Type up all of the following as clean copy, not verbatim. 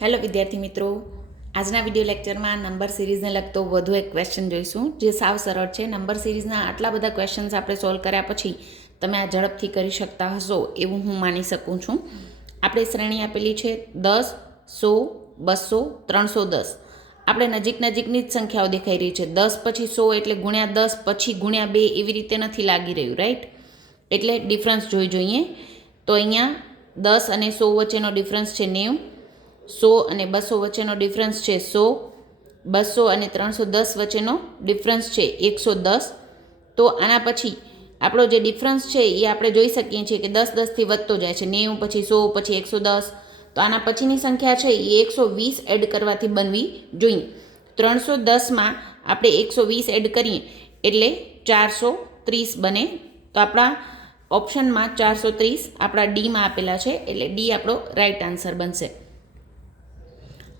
Hello વિદ્યાર્થી મિત્રો, આજના વિડીયો લેક્ચરમાં નંબર સિરીઝને લગતો વધુ એક ક્વેશ્ચન જોઈશું જે સાવ સરળ છે. નંબર સિરીઝના આટલા બધા ક્વેશ્ચન્સ આપણે સોલ્વ કર્યા પછી તમે આ ઝડપથી કરી શકતા હશો એવું હું માની શકું છું. આપણે શ્રેણી આપેલી છે 10, 100, 200, 310. આપણે નજીકની જ સંખ્યાઓ દેખાઈ રહી છે. 10 પછી 100 એટલે ગુણ્યા 10 પછી ગુણ્યા 2 એવી રીતે નથી લાગી રહ્યું, રાઈટ? એટલે ડિફરન્સ જોઈએ. તો અહીંયા 10 અને 100 વચ્ચેનો ડિફરન્સ છે 90, 100 અને 200 વચ્ચેનો ડિફરન્સ છે 100, 200 અને 310 વચ્ચેનો ડિફરન્સ છે 110. તો આના પછી આપણો જે ડિફરન્સ છે એ આપણે જોઈ શકીએ છીએ કે 10 10થી વધતો જાય છે. 90 પછી 100 પછી 110. તો આના પછીની સંખ્યા છે એ 120 એડ કરવાથી બનવી જોઈએ. 310માં આપણે 120 એડ કરીએ એટલે 430 બને. તો આપણા ઓપ્શનમાં 430 આપણા ડીમાં આપેલા છે એટલે ડી આપણો રાઈટ આન્સર બનશે.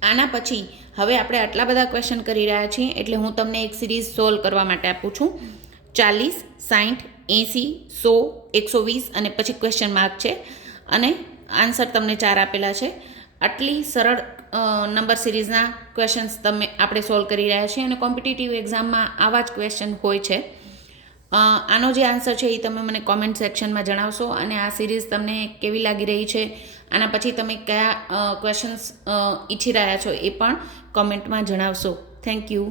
આના પછી હવે આપણે આટલા બધા ક્વેશ્ચન કરી રહ્યા છીએ એટલે હું તમને એક સિરીઝ સોલ્વ કરવા માટે આપું છું. 40, 60, 80, 100, 120 અને પછી ક્વેશ્ચન માર્ક છે અને આન્સર તમને 4 આપેલા છે. આટલી સરળ નંબર સિરીઝના ક્વેશ્ચન્સ આપણે સોલ્વ કરી રહ્યા છીએ અને કોમ્પિટિટિવ એક્ઝામમાં આવા જ ક્વેશ્ચન હોય છે. આનો જે આન્સર છે એ તમે મને કોમેન્ટ સેક્શનમાં જણાવશો અને આ સિરીઝ તમને કેવી લાગી રહી છે, આના પછી તમે કયા ક્વેશ્ચન્સ ઈચ્છી રહ્યા છો એ પણ કોમેન્ટમાં જણાવશો. Thank you.